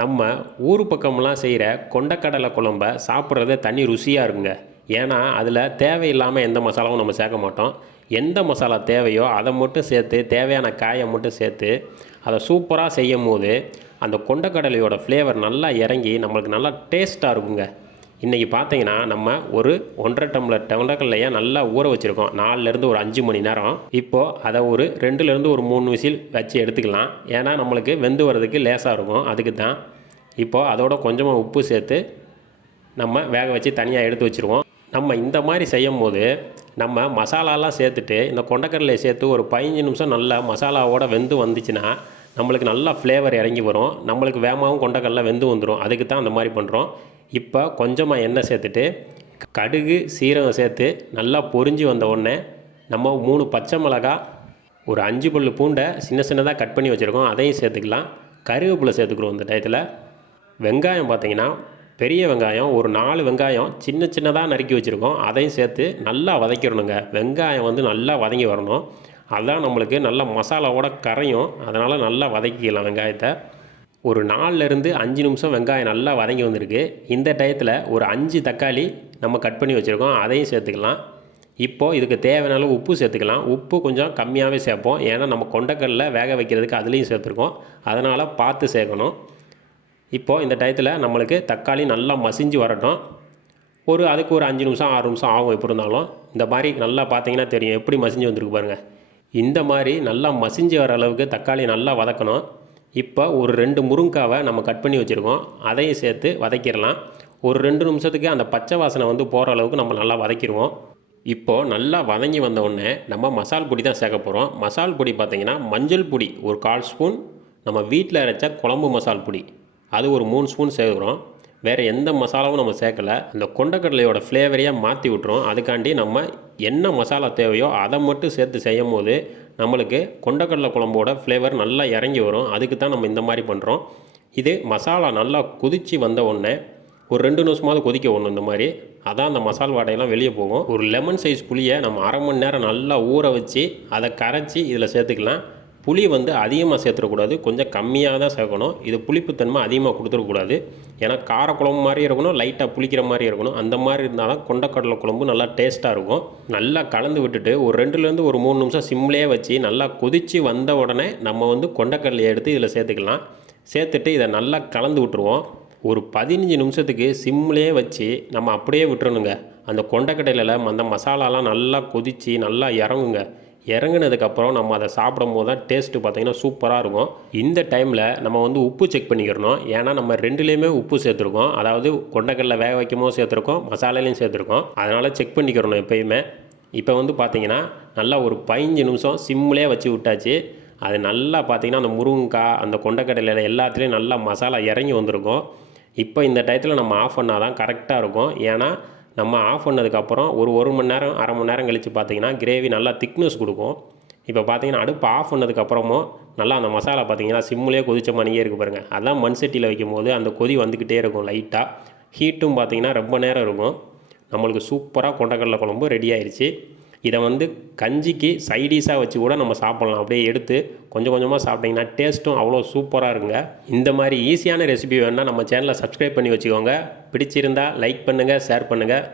நம்ம ஊர் பக்கம்லாம் செய்கிற கொண்டக்கடலை குழம்ப சாப்பிட்றது தனி ருசியாக இருக்குங்க. ஏன்னா அதில் தேவையில்லாமல் எந்த மசாலாவும் நம்ம சேர்க்க மாட்டோம். எந்த மசாலா தேவையோ அதை மட்டும் சேர்த்து தேவையான காயை மட்டும் சேர்த்து அதை சூப்பராக செய்யும் போது அந்த கொண்டக்கடலையோட ஃப்ளேவர் நல்லா இறங்கி நம்மளுக்கு நல்லா டேஸ்ட்டாக இருக்குங்க. இன்றைக்கி பார்த்தீங்கன்னா நம்ம ஒரு ஒன்றரை டம்ளர் கொண்டக்கடலையை நல்லா ஊற வச்சுருக்கோம். நாலுலேருந்து ஒரு அஞ்சு மணி நேரம். இப்போது அதை ஒரு ரெண்டுலேருந்து ஒரு மூணு விசில் வச்சு எடுத்துக்கலாம். ஏன்னா நம்மளுக்கு வெந்து வர்றதுக்கு லேசாக இருக்கும். அதுக்கு தான் இப்போது அதோட கொஞ்சமாக உப்பு சேர்த்து நம்ம வேக வச்சு தனியாக எடுத்து வச்சுருவோம். நம்ம இந்த மாதிரி செய்யும் போது நம்ம மசாலாலாம் சேர்த்துட்டு இந்த கொண்டக்கடலையை சேர்த்து ஒரு பதினஞ்சு நிமிஷம் நல்லா மசாலாவோட வெந்து வந்துச்சுன்னா நம்மளுக்கு நல்லா ஃப்ளேவர் இறங்கி வரும். நம்மளுக்கு வேகமாகவும் கொண்டக்கடலை வெந்து வந்துடும் அதுக்கு தான் அந்த மாதிரி பண்ணுறோம் இப்போ கொஞ்சமாக எண்ணெய் சேர்த்துட்டு கடுகு சீரகம் சேர்த்து நல்லா பொரிஞ்சு வந்த உடனே நம்ம மூணு பச்சை மிளகா ஒரு அஞ்சு பல்லு பூண்டை சின்ன சின்னதாக கட் பண்ணி வச்சுருக்கோம். அதையும் சேர்த்துக்கலாம். கருவேப்பிலை சேர்த்துக்கிறோம் இந்த டயத்தில். வெங்காயம் பார்த்தீங்கன்னா பெரிய வெங்காயம் ஒரு நாலு வெங்காயம் சின்ன சின்னதாக நறுக்கி வச்சுருக்கோம். அதையும் சேர்த்து நல்லா வதக்கிடணுங்க. வெங்காயம் வந்து நல்லா வதங்கி வரணும். அதுதான் நம்மளுக்கு நல்ல மசாலாவோட கரையும். அதனால் நல்லா வதக்கிக்கலாம் வெங்காயத்தை. ஒரு நாலுலேருந்து அஞ்சு நிமிஷம் வெங்காயம் நல்லா வதங்கி வந்திருக்கு. இந்த டயத்தில் ஒரு அஞ்சு தக்காளி நம்ம கட் பண்ணி வச்சுருக்கோம். அதையும் சேர்த்துக்கலாம். இப்போது இதுக்கு தேவையான உப்பு சேர்த்துக்கலாம். உப்பு கொஞ்சம் கம்மியாகவே சேர்ப்போம். ஏன்னா நம்ம கொண்டக்கல்ல வேக வைக்கிறதுக்கு அதுலேயும் சேர்த்துருக்கோம். அதனால் பார்த்து சேர்க்கணும். இப்போது இந்த டயத்தில் நம்மளுக்கு தக்காளி நல்லா மசிஞ்சு வரட்டும். ஒரு அதுக்கு ஒரு அஞ்சு நிமிஷம் ஆறு நிமிஷம் ஆகும் எப்படி இருந்தாலும். இந்த மாதிரி நல்லா பார்த்தீங்கன்னா தெரியும். எப்படி மசிஞ்சு வந்திருக்கு பாருங்கள் இந்த மாதிரி நல்லா மசிஞ்சு வர அளவுக்கு தக்காளி நல்லா வதக்கணும். இப்போ ஒரு ரெண்டு முருங்காவை நம்ம கட் பண்ணி வச்சுருக்கோம். அதையும் சேர்த்து வதக்கிடலாம். ஒரு ரெண்டு நிமிஷத்துக்கு அந்த பச்சை வாசனை வந்து போகிற அளவுக்கு நம்ம நல்லா வதக்கிடுவோம். இப்போது நல்லா வதங்கி வந்த உடனே நம்ம மசால் பொடி தான் சேர்க்க போகிறோம் மசால் பொடி பார்த்திங்கன்னா மஞ்சள் பொடி ஒரு கால் ஸ்பூன் நம்ம வீட்டில் அரைச்ச குழம்பு மசால் பொடி. அது ஒரு மூணு ஸ்பூன் சேர்க்குறோம். வேறு எந்த மசாலாவும் நம்ம சேர்க்கல. அந்த கொண்டக்கடலையோட ஃப்ளேவரையாக மாற்றி விட்றோம் அதுக்காண்டி நம்ம என்ன மசாலா தேவையோ அதை மட்டும் சேர்த்து செய்யும் போது நம்மளுக்கு கொண்டக்கடலை குழம்போட ஃப்ளேவர் நல்லா இறங்கி வரும். அதுக்கு தான் நம்ம இந்த மாதிரி பண்ணுறோம் இது மசாலா நல்லா கொதித்து வந்த உடனே ஒரு ரெண்டு நிமிஷமாவது கொதிக்க ஒன்று இந்த மாதிரி. அதான் அந்த மசால் வாடையெல்லாம் வெளியே போகும். ஒரு லெமன் சைஸ் புளியை நம்ம அரை மணி நேரம் நல்லா ஊற வச்சு அதை கரைச்சி இதில் சேர்த்துக்கலாம். புளி வந்து அதிகமாக சேர்த்துடக்கூடாது. கொஞ்சம் கம்மியாக தான் சேர்க்கணும். இது புளிப்புத்தன்மை அதிகமாக கொடுத்துடக்கூடாது. ஏன்னா காரக்குழம்பு மாதிரி இருக்கணும் லைட்டாக புளிக்கிற மாதிரி இருக்கணும். அந்த மாதிரி இருந்தால் தான் கொண்டக்கடலை குழம்பு நல்லா டேஸ்ட்டாக இருக்கும். நல்லா கலந்து விட்டுட்டு ஒரு ரெண்டுலேருந்து ஒரு மூணு நிமிஷம் சிம்லேயே வச்சு நல்லா கொதித்து வந்த உடனே நம்ம வந்து கொண்டக்கடலையை எடுத்து இதில் சேர்த்துக்கலாம். சேர்த்துட்டு இதை நல்லா கலந்து விட்டுருவோம். ஒரு பதினஞ்சு நிமிஷத்துக்கு சிம்லேயே வச்சு நம்ம அப்படியே விட்டுறணுங்க. அந்த கொண்டக்கடையில் அந்த மசாலாலாம் நல்லா கொதித்து நல்லா இறங்குங்க. இறங்குனதுக்கப்புறம் நம்ம அதை சாப்பிடும் போது தான் டேஸ்ட்டு பார்த்திங்கன்னா சூப்பராக இருக்கும். இந்த டைமில் நம்ம வந்து உப்பு செக் பண்ணிக்கிறணும். ஏன்னா நம்ம ரெண்டுலேயுமே உப்பு சேர்த்துருக்கோம். அதாவது கொண்டக்கடலை வேக வைக்கமோ சேர்த்துருக்கோம். மசாலாலையும் சேர்த்துருக்கோம். அதனால் செக் பண்ணிக்கிறணும் எப்பயுமே. இப்போ வந்து பார்த்திங்கன்னா நல்லா ஒரு பதினஞ்சு நிமிஷம் சிம்லேயே வச்சு விட்டாச்சு. அது நல்லா பார்த்திங்கன்னா அந்த முருங்கைக்காய் அந்த கொண்டக்கடலையில் எல்லாத்துலேயும் நல்லா மசாலா இறங்கி வந்திருக்கும். இப்போ இந்த டயத்தில் நம்ம ஆஃப் பண்ணால் தான் கரெக்டாக இருக்கும். ஏன்னா நம்ம ஆஃப் பண்ணதுக்கப்புறம் ஒரு ஒரு மணி நேரம் அரை மணி நேரம் கழித்து பார்த்தீங்கன்னா கிரேவி நல்லா திக்னஸ் கொடுக்கும். இப்போ பார்த்தீங்கன்னா அடுப்பு ஆஃப் பண்ணதுக்கப்புறமும் நல்லா அந்த மசாலா பார்த்தீங்கன்னா சிம்முலேயே கொதிச்ச மணியே இருக்குது பாருங்கள் அதான் மண் சட்டியில் வைக்கும்போது அந்த கொதி வந்துக்கிட்டே இருக்கும் லைட்டாக ஹீட்டும் பார்த்தீங்கன்னா ரொம்ப நேரம் இருக்கும். நம்மளுக்கு சூப்பராக கொண்டக்கடலை குழம்பு ரெடி ஆயிடுச்சு இதை வந்து கஞ்சிக்கு சைடிஷாக வச்சு கூட நம்ம சாப்பிட்லாம். அப்படியே எடுத்து கொஞ்சம் கொஞ்சமாக சாப்பிட்டிங்கன்னா டேஸ்ட்டும் அவ்வளோ சூப்பராக இருங்க இந்த மாதிரி ஈஸியான ரெசிபி வேணுன்னா நம்ம சேனலை சப்ஸ்கிரைப் பண்ணி வச்சுக்கோங்க. பிடிச்சிருந்தா லைக் பண்ணுங்கள் ஷேர் பண்ணுங்கள்